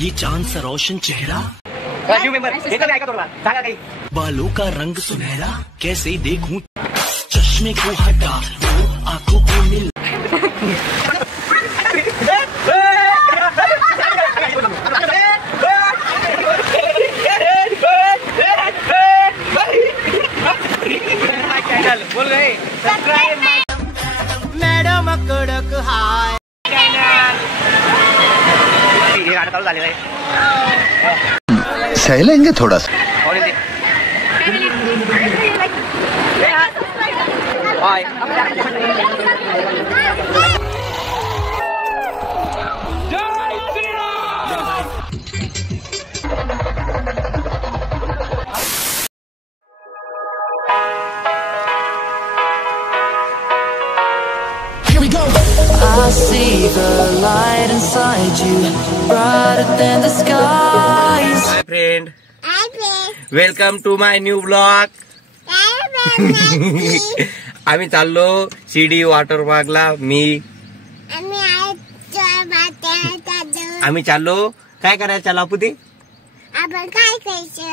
ये चांद सा रोशन चेहरा, बालों का रंग सुनहरा, कैसे देखूं चश्मे को हटा तो आंखों को मिल। बोल रहे मैडम कडक हाय गाणं चालू झालेलं आहे, सह लेंगे थोड़ा सा। हाय I see the light inside you, brighter than the skies. Hi friend. Welcome to my new vlog. आम्ही चाललो शिर्डी वॉटर पार्कला. आम्ही चाललो काय करायचं चला पुती. आपण काय करायचं?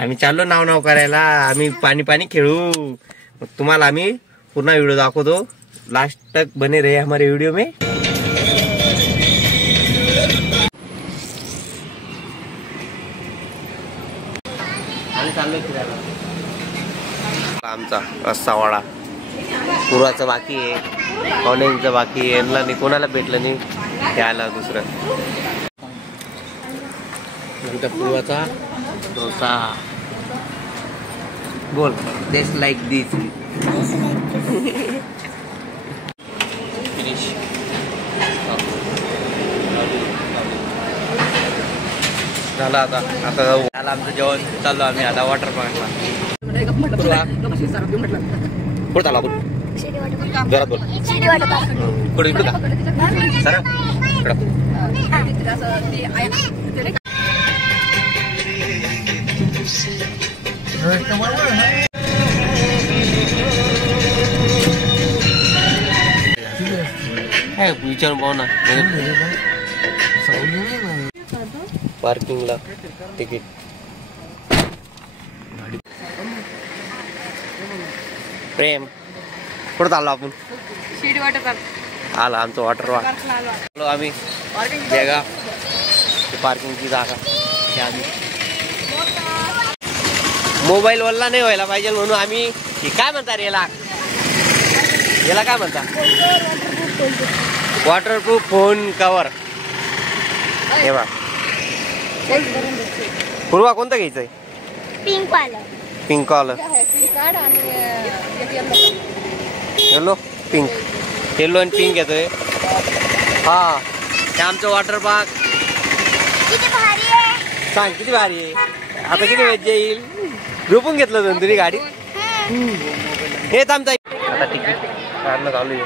आम्ही चाललो नाव करायला. आम्ही पाणी खेळू. तुम्हाला आम्ही पूर्ण व्हिडिओ दाखवतो. लास्ट तक बने रहे हमारे वीडियो में. आमचा रस्सावाडा पुराचं बाकी आहे, कॉलेजचं बाकी आहे. यांना नाही कोणाला भेटलं नाही त्याला दुसरं. नंतर पुराचा डोसा. बोल टेस्ट लाईक दिस. झालं आता जाऊ. झालं आमचं जेवण. चाललो आम्ही आता वॉटर पार्कला. कुठं चालला बोल जोरात बोल. कुठे इकडं का सर विचारून पाहू ना. पार्किंगला तिकीट. प्रेम कुठं चाललो आपण? Shirdi water park. आला आमचं वॉटर पार्क. आलो आम्ही बेगा. पार्किंगची जागा आम्ही मोबाईल वल्ला नाही व्हायला पाहिजे म्हणून आम्ही काय म्हणता रे याला काय म्हणता? Waterproof phone cover. हे बघ पूर्वा कोणतं घ्यायचंय? पिंक वाला. पिंक वाला. Yellow pink. येलो आणि पिंक येतोय. हा ते आमचं वॉटर पार्क. किती भारी आहे सांग किती भारी आहे. आता किती वेळ येईल. झोपून घेतलं दोन तरी गाडी. हे थांबता आता तिकीट काढणं चालू आहे.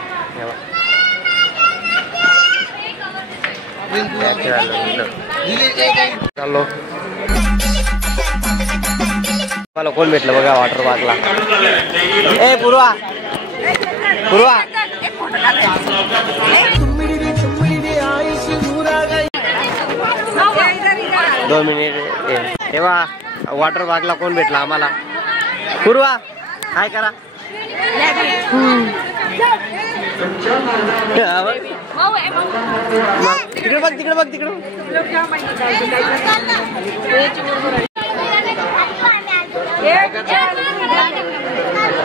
चाललो. मला कोण भेटलं बघा वॉटर पार्कला. ए पूर्वा 2 मिनिट. तेव्हा वॉटर पार्कला कोण भेटला आम्हाला? पूर्वा काय करा. तिकडे बघ तिकडे.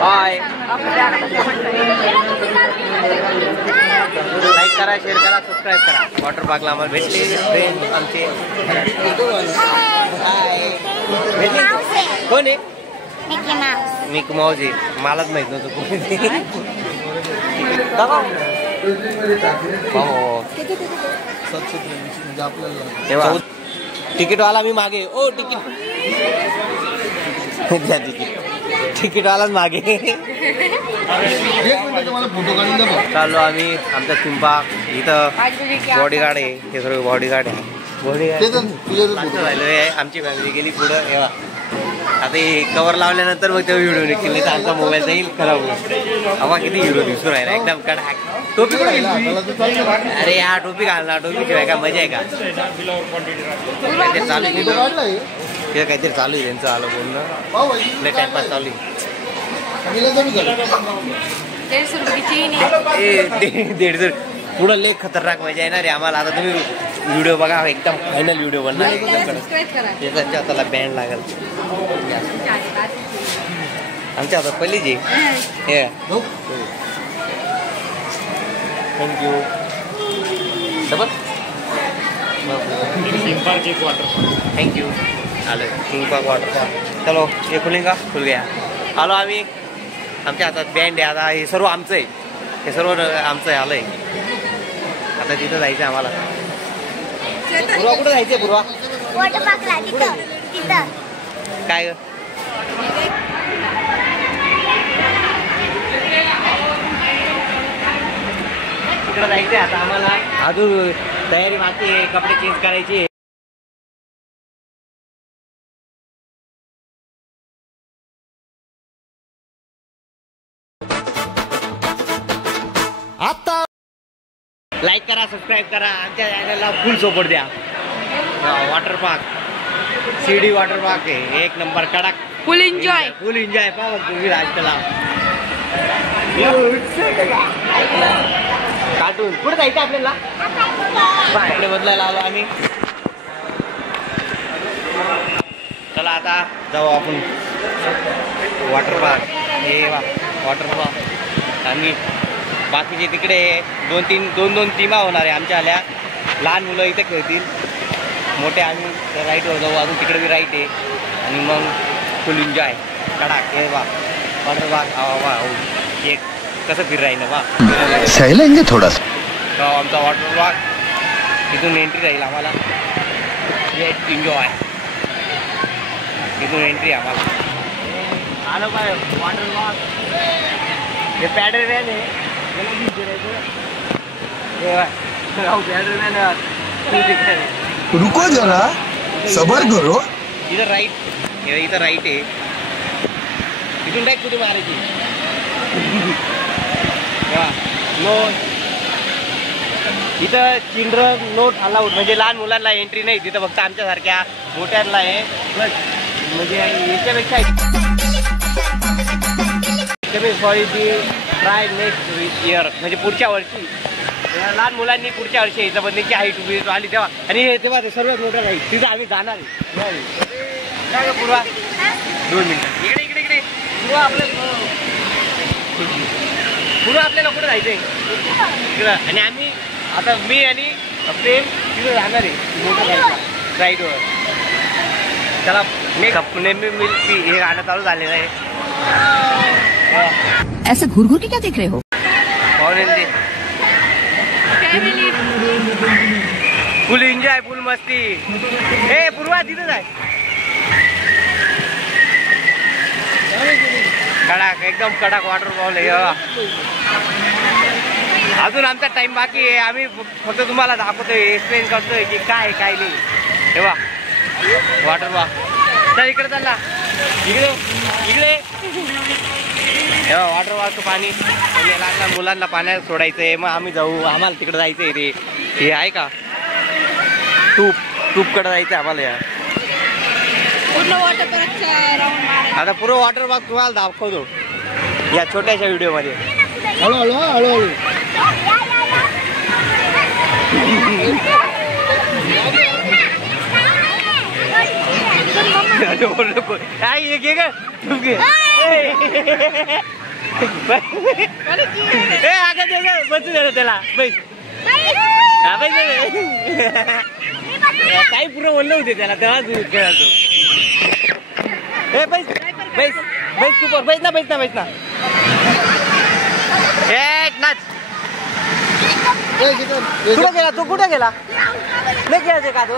हाय लाईक करा, शेअर करा, सबस्क्राईब करा. वॉटर पार्कला आम्हाला भेटले फ्रेंड आमचे. कोण आहे? मिकी माऊस आहे. मलाच माहित नव्हतं कोण. तेव्हा तिकीटवाला मी मागे. ओ तिकीटवालाच मागे. चाललो आम्ही आमचा चिंपा. इथं बॉडीगार्ड आहे. हे सर्व बॉडीगार्ड आहे. आमची फॅमिली गेली पुढं. आता हे कवर लावल्यानंतर मग ते व्हिडिओ निघतील, नाही तर आमचा मोबाईल जाईल खराब होईल. हवा किती हिरो दिसू राहिला एकदम कडक. टोपी कुठे गेली? अरे हा टोपी घालला, टोपी शिवाय काय मजा आहे का? काहीतरी चालू आहे तिथं, काहीतरी चालू आहे त्यांचं आलं बोलणं, लय टाइमपास चालू आहे. 150 पुढं लय खतरनाक मजा येणार आहे आम्हाला. आता तुम्ही व्हिडिओ बघा, एकदम फायनल व्हिडिओ बनणार आहे. त्याला बँड लागेल आमच्या हातात पहिली जी. थँक्यू. Double thank you. आलं किंग पार्क वॉटरफॉल. चलो हे खुलेगा, खुल गया. आलो आम्ही. आमच्या हातात बँड आहे आता. हे सर्व आमचं आहे, हे सर्व आमचं आहे. आलंय आता तिथं जायचं आम्हाला. पूर्वा कुठं जायचंय? पूर्वा वॉटर पार्कला तिथं तिथं काय ग? तिकडं जायचंय आता आम्हाला. अजून तयारी बाकी आहे, कपडे चेंज करायचे. आता लाईक करा, सबस्क्राईब करा, आमच्या चॅनलला फुल सपोर्ट द्या. Water park, Shirdi water park आहे, एक नंबर कडक. फुल एन्जॉय, फुल एन्जॉय. पाहा तुम्ही राजकला कार्टून. कुठे जायचं आपल्याला? इकडे बदलायला आलो आम्ही. चला आता जाऊ आपण वॉटर पार्क. हे वॉटर पार्क. आम्ही बाकीचे तिकडे दोन टीमा होणार आहे आमच्या आल्या. लहान मुलं इथे खेळतील, मोठे आम्ही राईटवर जाऊ. अजून तिकडे बी राईट आहे. आणि मग फुल एन्जॉय कडक. हे वा वॉटर पार्क. वा एक कसं फिर राहील वा सहलेंगे थोडासा. आमचा वॉटर पार्क इथून एंट्री राहील आम्हाला. एन्जॉय इथून एंट्री आम्हाला. आलो काय वॉटर पार्क. हे पॅडल वॅन आहे. रुको जरा, सबर करो. इधर राईट, इथं राईट आहे. इथून डायरेक्ट कुठे मारायची? नोट इथं चिल्ड्रन नोट अलाउड, म्हणजे लहान मुलांना एंट्री नाही तिथं, फक्त आमच्यासारख्या मोठ्यांना आहे. बस म्हणजे याच्यापेक्षा for the try next year, म्हणजे पुढच्या वर्षी. लहान मुलांनी पुढच्या वर्षी यायचं, पण त्याची हाईट उभी आली तेव्हा. आणि तेव्हा ते सर्वात मोठं राहील तिथं आम्ही जाणार आहे. काय ग पूर्वा? 2 मिनिटं इकडे इकडे इकडे. पूर्वा आपल्याला कुठं जायचंय इकडं. आणि आम्ही आता मी आणि प्रेम तिथं जाणार आहे मोठं जायचं राईडवर. त्याला नेहमी मिळती हे गाणं चालू झालेलं आहे. ऐसे घूर घूर के क्या देख रहे हो? फुल एन्जॉय, फुल मस्ती. हे पूर्वा तिथंच आहे कडक, एकदम कडक वॉटरफॉल आहे. अजून आमचा टाइम बाकी आहे. आम्ही फक्त तुम्हाला दाखवतोय, एक्सप्लेन करतोय की काय काय नाही. तेव्हा वॉटरफॉल. चल इकडे चालला, इकडे इकडे. तेव्हा वॉटरफॉलचं पाणी लहान मुलांना पाण्यात सोडायचंय. मग आम्ही जाऊ, आम्हाला तिकडे जायचंय. रे हे आहे का टूपकडे जायचं आम्हाला. या आता पुरं वॉटर पार्क तुम्हाला दाखवतो या छोट्याशा व्हिडिओ मध्ये. हळूहळू हळूहळू. बसू दे त्याला. बैस काही पुरं बोललं होते त्याला तेव्हाच खेळायचो. हे बैस बैस बैस तू बैस ना बैस ना बैस ना. एक नाच. कुठं गेला तू? कुठं गेला? नाही खेळायचं का तू?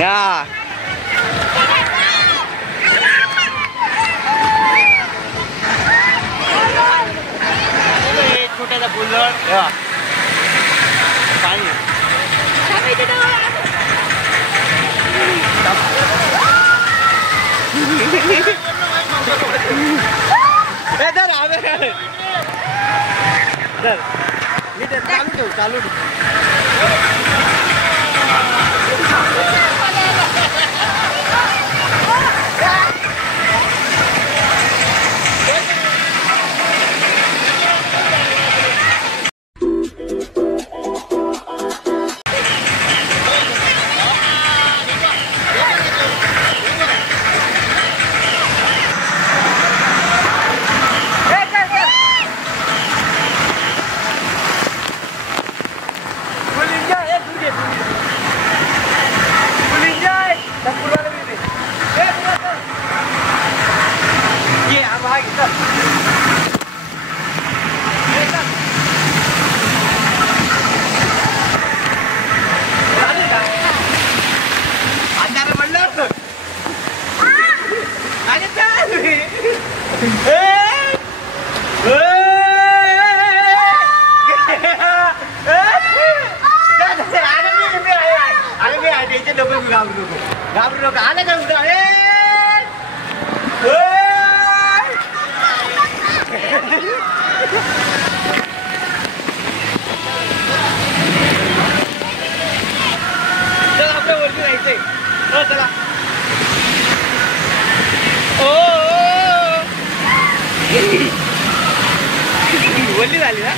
हा छोट्याचा फुलझड पाणी. चल मी ते चालू ठेव घाबरू नको आलं का उद्या चला आपल्या वरती जायचंय चला वल्ली झाली ना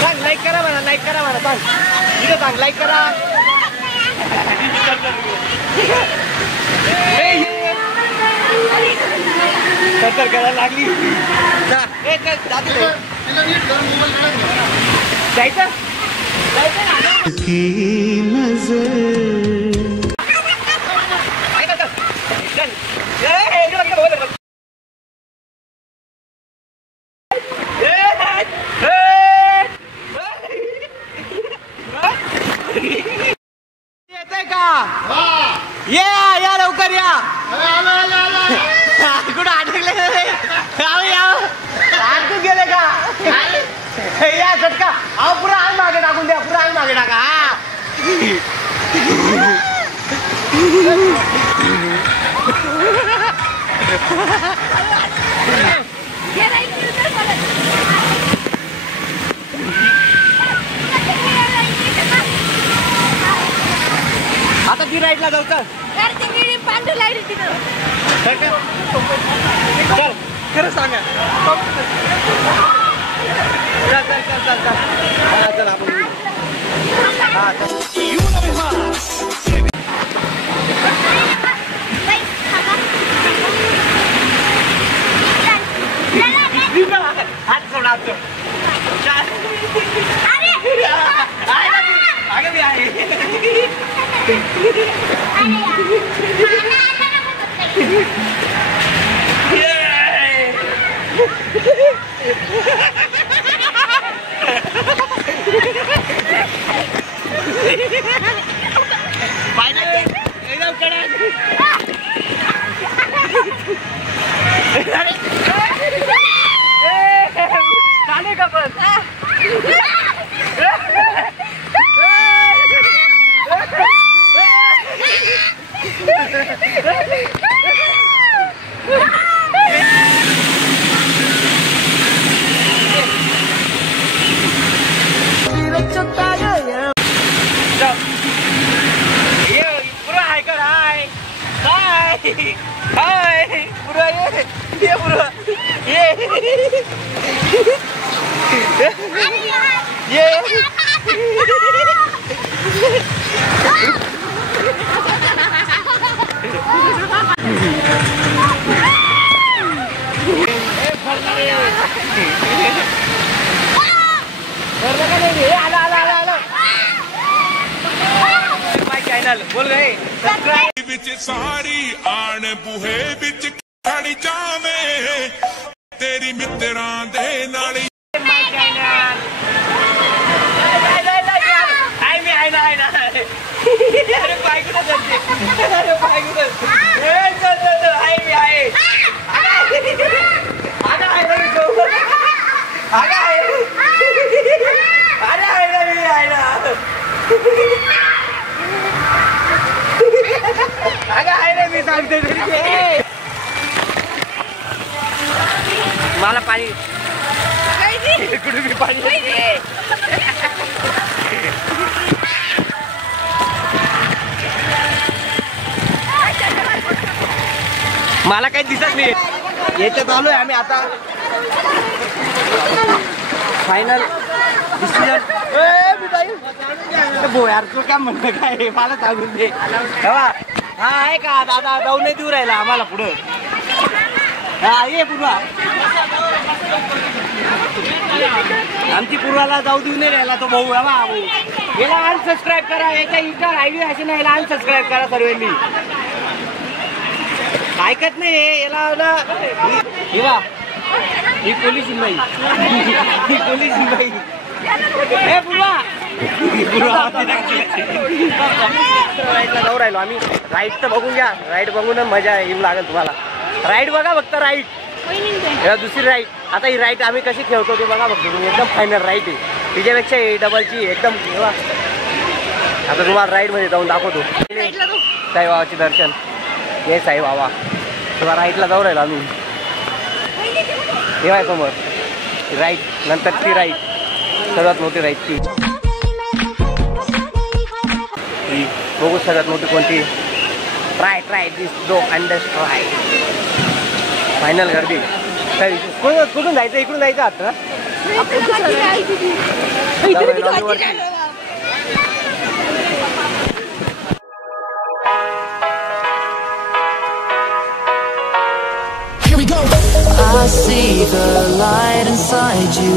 सांग लाईक करा म्हणा सांग इथं सांग लाईक करा तर करायला लागली जायचं येतंय का या लवकर या कुठं अडकले अडकून गेले का या झटका अहो पुरा आग मागे टाकून द्या पुरा आग मागे टाका आता ती राईटला जाऊ चल चल खरं सांगा चल आपण हात सोडा आगे भी आहे चाले का पण पुरा हाय कर हाय हाय पुरा ये पुरा ये बोल गए बिच सारी आन बूहे बिच खड़ी जावे तेरी मित्रां दे नाली अरे बाइक ना चलते अरे बाइक चल आई भी आए आगा है अरे भी आए ना आगा आहे रे मी सांगते मला पाणी कुठे बी पाणी मला काही दिसत नाही याच्यात आलोय आम्ही आता फायनल डिसिजन यार तू काय म्हणतो काय मला सांगून दे हा आहे का दादा जाऊ नाही देऊ राहिला आम्हाला पुढं हा ये पूर्वा आमची पूर्वाला जाऊ देऊ नाही राहिला तो भाऊ भाऊ याला अनसबस्क्राईब करा याच्या इंस्टा आयडी असे नाही याला अनसबस्क्राईब करा सर्वांनी ऐकत नाही याला ना ही पोलीस बाई ही पोलीस बाई हे पूर्वा राईटला जाऊ राहिलो आम्ही राईट तर बघून घ्या राईट बघून मजा येऊ लागेल तुम्हाला राईट बघा फक्त राईट दुसरी राईट आता ही राईट आम्ही कशी खेळतो ते बघा फक्त तुम्ही एकदम फायनल राईट आहे तिच्यापेक्षा डबलची एकदम आता तुम्हाला राईट मध्ये जाऊन दाखवतो साईबाबाचे दर्शन हे साईबाबा तुला राईटला जाऊ राहिलो आम्ही हे समोर राईट नंतर ती राईट सर्वात मोठी राईट ती बघू सगळ्यात मोठी कोणती ट्राय दिस दो अंडर ट्राय फायनल गर्दी कुठून जायचं इकडून जायचं आता I see the light inside you,